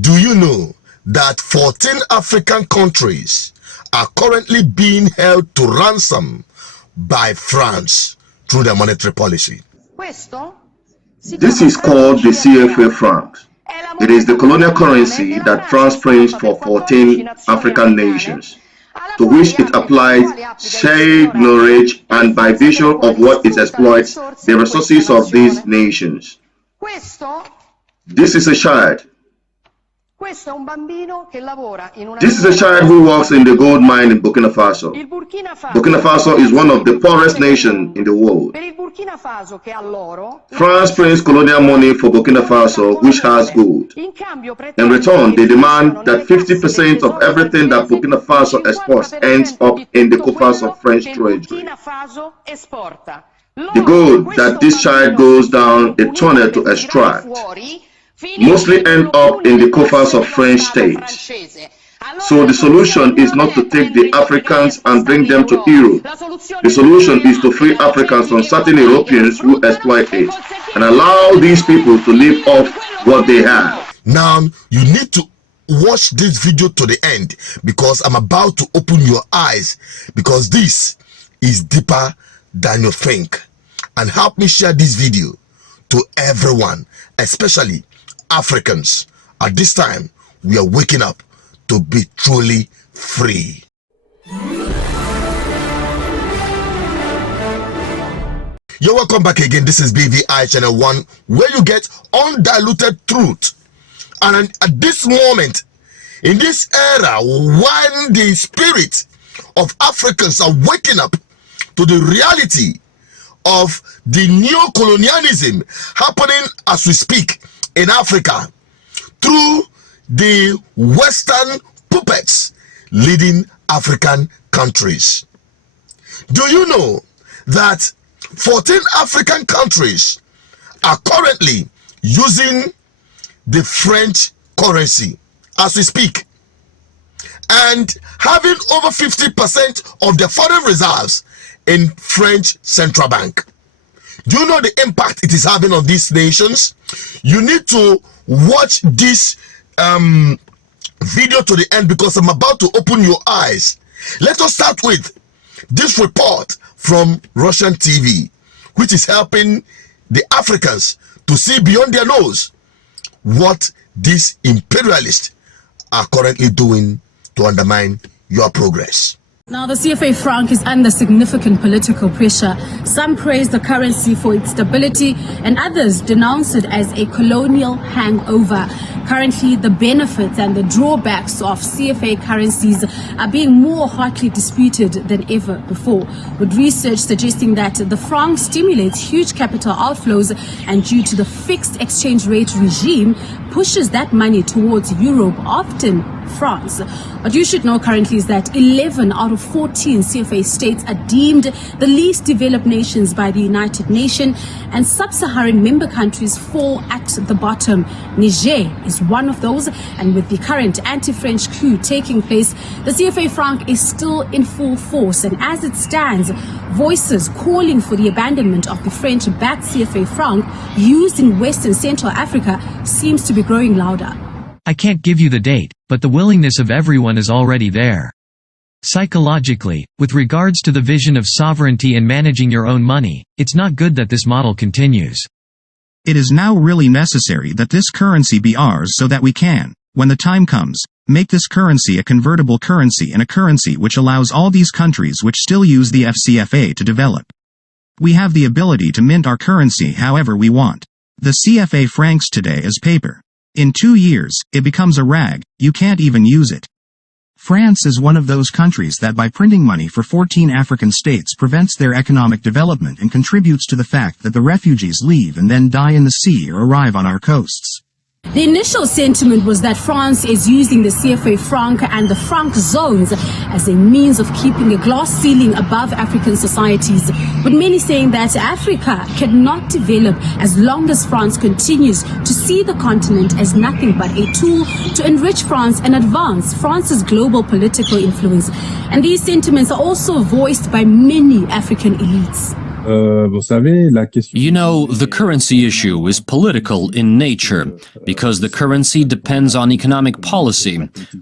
Do you know that 14 African countries are currently being held to ransom by France through their monetary policy? This is called the CFA Franc. It is the colonial currency that France prints for 14 African nations, to which it applies shared knowledge, and by virtue of what it exploits the resources of these nations. This is a child. This is a child who works in the gold mine in Burkina Faso. Burkina Faso is one of the poorest nations in the world. France prints colonial money for Burkina Faso, which has gold. In return, they demand that 50% of everything that Burkina Faso exports ends up in the coffers of French treasury. The gold that this child goes down a tunnel to extract mostly end up in the coffers of French states. So the solution is not to take the Africans and bring them to Europe. The solution is to free Africans from certain Europeans who exploit it and allow these people to live off what they have. Now, you need to watch this video to the end, because I'm about to open your eyes, because this is deeper than you think. And help me share this video to everyone, especially Africans. At this time, we are waking up to be truly free. You're welcome back again. This is BVI Channel 1, where you get undiluted truth. And at this moment, in this era, when the spirit of Africans are waking up to the reality of the neo-colonialism happening as we speak in Africa through the Western puppets leading African countries. Do you know that 14 African countries are currently using the French currency as we speak, and having over 50% of their foreign reserves in French central bank? Do you know the impact it is having on these nations? You need to watch this video to the end, because I'm about to open your eyes. Let us start with this report from Russian TV, which is helping the Africans to see beyond their nose what these imperialists are currently doing to undermine your progress. Now, the CFA franc is under significant political pressure. Some praise the currency for its stability, and others denounce it as a colonial hangover. Currently, the benefits and the drawbacks of CFA currencies are being more hotly disputed than ever before, with research suggesting that the franc stimulates huge capital outflows, and due to the fixed exchange rate regime, pushes that money towards Europe, often France. What you should know currently is that 11 out of 14 CFA states are deemed the least developed nations by the United Nations, and sub-Saharan member countries fall at the bottom. Niger is one of those, and with the current anti-French coup taking place, the CFA franc is still in full force, and as it stands, voices calling for the abandonment of the French-backed CFA franc used in West and Central Africa seems to be growing louder. I can't give you the date, but the willingness of everyone is already there. Psychologically, with regards to the vision of sovereignty and managing your own money, it's not good that this model continues. It is now really necessary that this currency be ours so that we can, when the time comes, make this currency a convertible currency and a currency which allows all these countries which still use the FCFA to develop. We have the ability to mint our currency however we want. The CFA francs today is paper. In 2 years, it becomes a rag, you can't even use it. France is one of those countries that by printing money for 14 African states prevents their economic development and contributes to the fact that the refugees leave and then die in the sea or arrive on our coasts. The initial sentiment was that France is using the CFA franc and the franc zones as a means of keeping a glass ceiling above African societies, with many saying that Africa cannot develop as long as France continues to see the continent as nothing but a tool to enrich France and advance France's global political influence. And these sentiments are also voiced by many African elites. You know, the currency issue is political in nature because the currency depends on economic policy,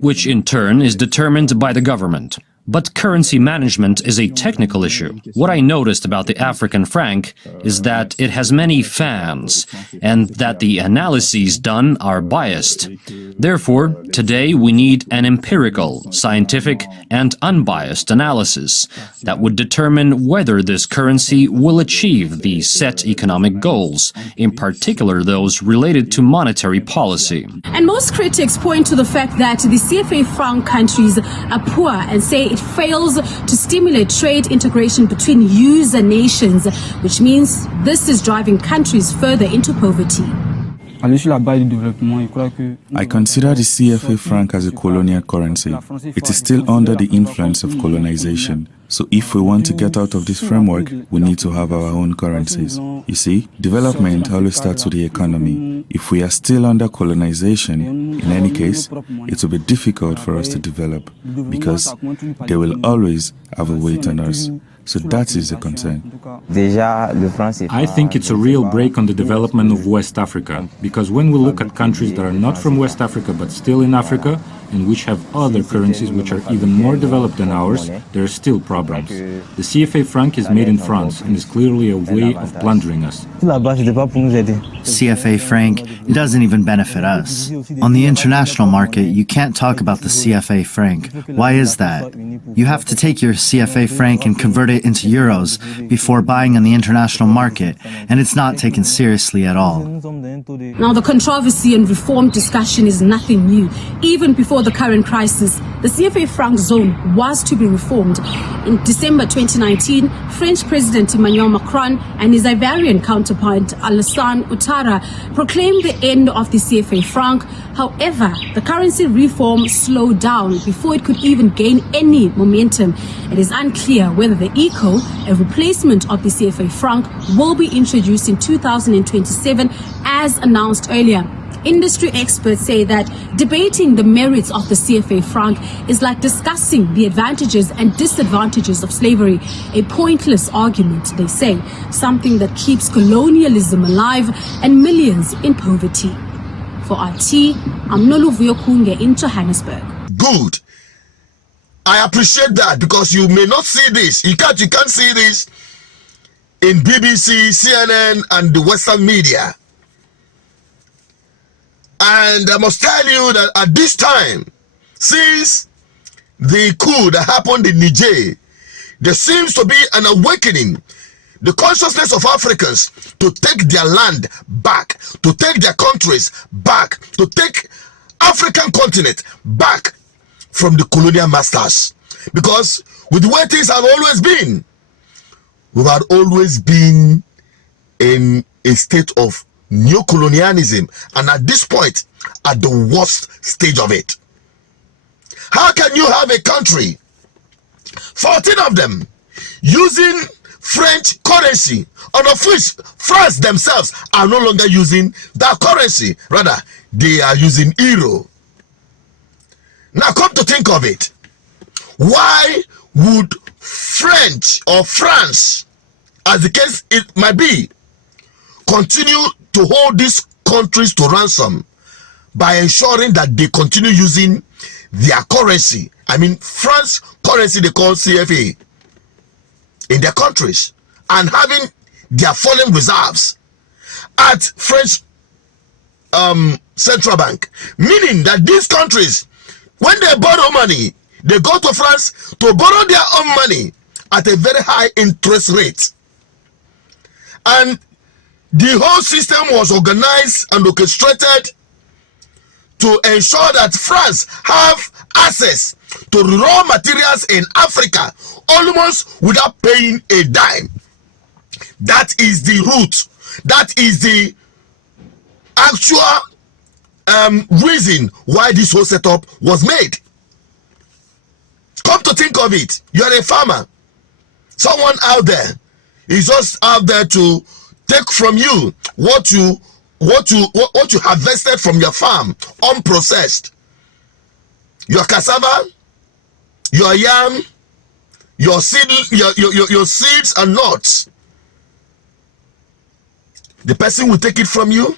which in turn is determined by the government. But currency management is a technical issue. What I noticed about the African franc is that it has many fans and that the analyses done are biased. Therefore, today we need an empirical, scientific and unbiased analysis that would determine whether this currency will achieve the set economic goals, in particular those related to monetary policy. And most critics point to the fact that the CFA Franc countries are poor and say it fails to stimulate trade integration between user nations, which means this is driving countries further into poverty. I consider the CFA franc as a colonial currency. It is still under the influence of colonization. So if we want to get out of this framework, we need to have our own currencies. You see, development always starts with the economy. If we are still under colonization, in any case, it will be difficult for us to develop because they will always have a weight on us. So that is a concern. I think it's a real break on the development of West Africa, because when we look at countries that are not from West Africa but still in Africa, and which have other currencies which are even more developed than ours, there are still problems. The CFA franc is made in France and is clearly a way of plundering us. CFA franc, it doesn't even benefit us. On the international market, you can't talk about the CFA franc. Why is that? You have to take your CFA franc and convert it into euros before buying on the international market, and it's not taken seriously at all. Now, the controversy and reform discussion is nothing new. Even before the current crisis, the CFA franc zone was to be reformed. In December 2019, French President Emmanuel Macron and his Ivorian counterpart Alassane Ouattara proclaimed the end of the CFA franc. However, the currency reform slowed down before it could even gain any momentum. It is unclear whether the ECO, a replacement of the CFA franc, will be introduced in 2027 as announced earlier. Industry experts say that debating the merits of the CFA franc is like discussing the advantages and disadvantages of slavery, a pointless argument, they say, something that keeps colonialism alive and millions in poverty. For RT, I'm Nolu Vuyokunge in Johannesburg. Good. I appreciate that because you may not see this. You can't see this in BBC, CNN, and the Western media. And I must tell you that at this time, since the coup that happened in Niger, there seems to be an awakening, the consciousness of Africans to take their land back, to take their countries back, to take African continent back from the colonial masters. Because with the way things have always been, we have always been in a state of neo-colonialism, and at this point, at the worst stage of it. How can you have a country, 14 of them, using French currency, on of which France themselves are no longer using that currency, rather they are using euro? Now come to think of it, why would French or France, as the case it might be, continue to hold these countries to ransom by ensuring that they continue using their currency? I mean, France currency they call CFA in their countries, and having their fallen reserves at French central bank, meaning that these countries, when they borrow money, they go to France to borrow their own money at a very high interest rate. And the whole system was organized and orchestrated to ensure that France have access to raw materials in Africa almost without paying a dime. That is the root. That is the actual reason why this whole setup was made. Come to think of it, you are a farmer. Someone out there is just out there to take from you what you harvested from your farm, unprocessed. Your cassava, your yam, your seeds and nuts. The person will take it from you,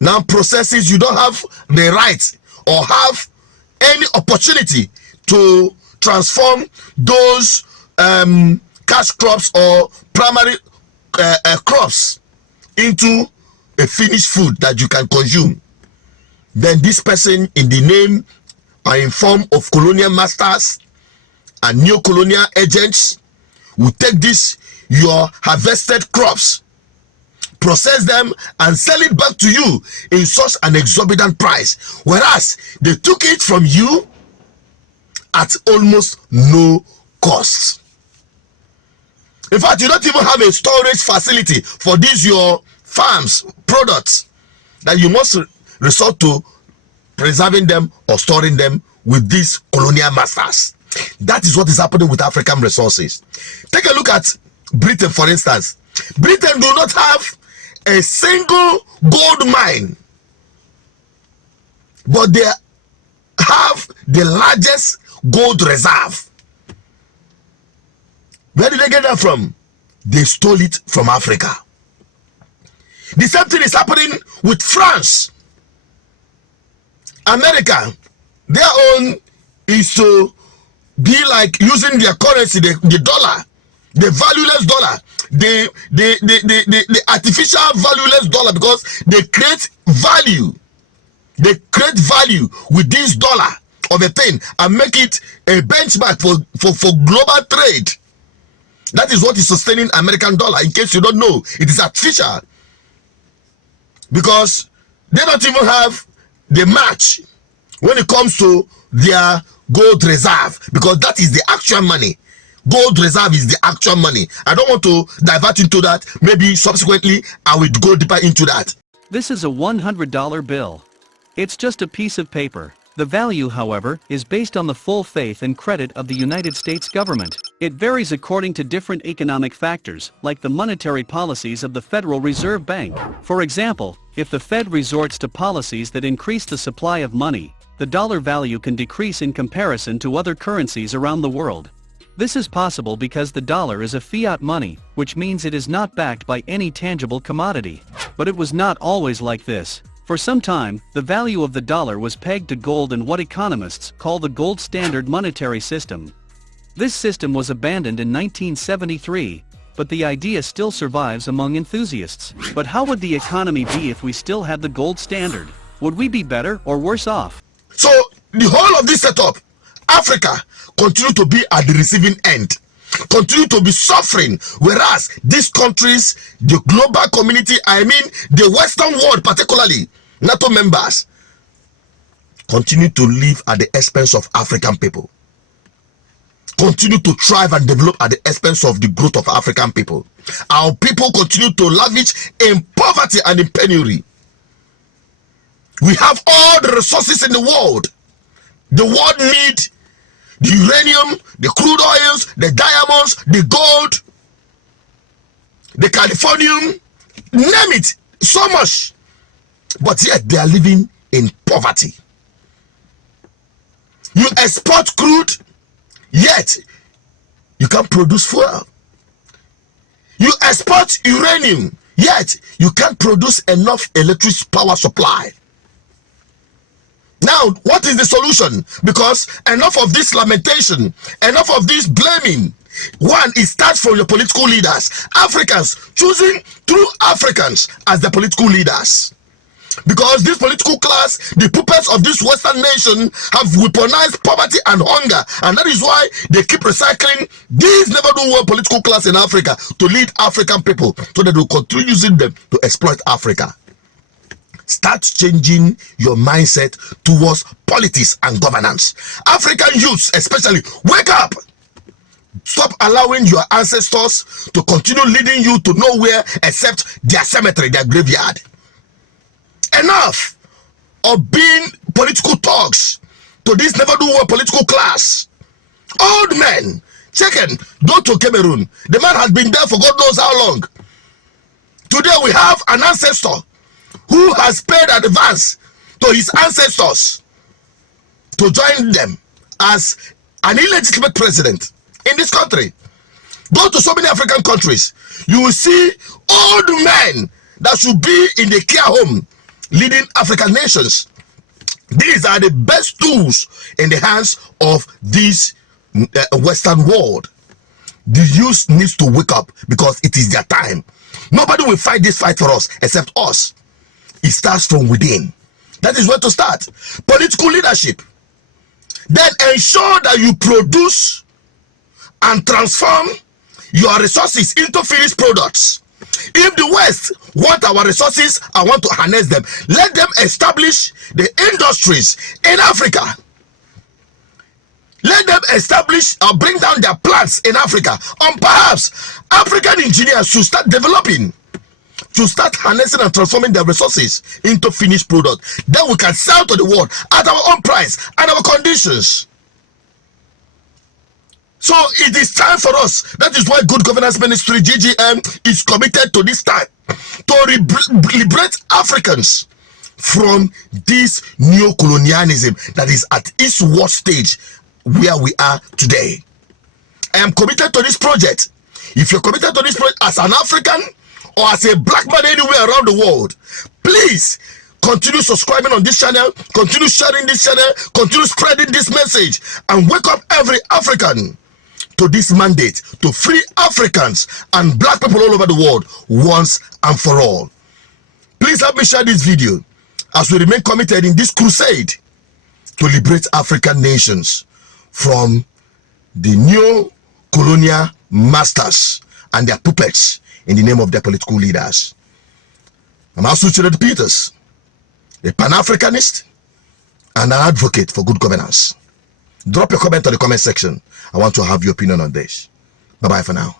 now processes. You don't have the right or have any opportunity to transform those cash crops or primary crops into a finished food that you can consume. Then this person, in the name or in form of colonial masters and neo-colonial agents, will take this your harvested crops, process them, and sell it back to you in such an exorbitant price, whereas they took it from you at almost no cost. In fact, you don't even have a storage facility for these your farms products, that you must resort to preserving them or storing them with these colonial masters. That is what is happening with African resources. Take a look at Britain, for instance. Britain do not have a single gold mine, but they have the largest gold reserve. Where did they get that from? They stole it from Africa. The same thing is happening with France. America, their own is to be like using their currency, the dollar, the valueless dollar, the artificial valueless dollar, because they create value. They create value with this dollar of a thing and make it a benchmark for global trade. That is what is sustaining American dollar. In case you don't know, it is artificial, because they don't even have the match when it comes to their gold reserve, because that is the actual money. Gold reserve is the actual money. I don't want to divert into that. Maybe subsequently I will go deeper into that. This is a $100 bill. It's just a piece of paper. The value, however, is based on the full faith and credit of the United States government. It varies according to different economic factors, like the monetary policies of the Federal Reserve Bank. For example, if the Fed resorts to policies that increase the supply of money, the dollar value can decrease in comparison to other currencies around the world. This is possible because the dollar is a fiat money, which means it is not backed by any tangible commodity. But it was not always like this. For some time, the value of the dollar was pegged to gold in what economists call the gold standard monetary system. This system was abandoned in 1973, but the idea still survives among enthusiasts. But how would the economy be if we still had the gold standard? Would we be better or worse off? So the whole of this setup, Africa continue to be at the receiving end, continue to be suffering, whereas these countries, the global community, I mean the Western world particularly, NATO members, continue to live at the expense of African people, continue to thrive and develop at the expense of the growth of African people. Our people continue to lavish in poverty and in penury. We have all the resources in the world. The world needs the uranium, the crude oils, the diamonds, the gold, the californium, name it, so much. But yet they are living in poverty. You export crude, yet you can't produce fuel. You export uranium, yet you can't produce enough electric power supply. Now, what is the solution? Because enough of this lamentation, enough of this blaming. One, it starts from your political leaders. Africans choosing true Africans as the political leaders. Because this political class, the puppets of this Western nation, have weaponized poverty and hunger, and that is why they keep recycling these never do well political class in Africa to lead African people, so that they will continue using them to exploit Africa. Start changing your mindset towards politics and governance. African youths especially, wake up! Stop allowing your ancestors to continue leading you to nowhere except their cemetery, their graveyard. Enough of being political talks to this never do well political class. Old men, chicken, go to Cameroon. The man has been there for God knows how long. Today we have an ancestor who has paid advance to his ancestors to join them as an illegitimate president in this country. Go to so many African countries, you will see old men that should be in the care home leading African nations. These are the best tools in the hands of this Western world. The youth needs to wake up because it is their time. Nobody will fight this fight for us except us. It starts from within. That is where to start. Political leadership. Then ensure that you produce and transform your resources into finished products. If the West want our resources and want to harness them, let them establish the industries in Africa. Let them establish or bring down their plants in Africa. And perhaps African engineers should start developing, to start harnessing and transforming their resources into finished products. Then we can sell to the world at our own price and our conditions. So it is time for us. That is why Good Governance Ministry, GGM, is committed to this time to liberate Africans from this neo-colonialism that is at its worst stage where we are today. I am committed to this project. If you're committed to this project as an African or as a black man anywhere around the world, please continue subscribing on this channel, continue sharing this channel, continue spreading this message, and wake up every African to this mandate to free Africans and black people all over the world once and for all. Please help me share this video as we remain committed in this crusade to liberate African nations from the new colonial masters and their puppets in the name of their political leaders. I'm also Richard Peters, a Pan-Africanist and an advocate for good governance. Drop your comment on the comment section. I want to have your opinion on this. Bye-bye for now.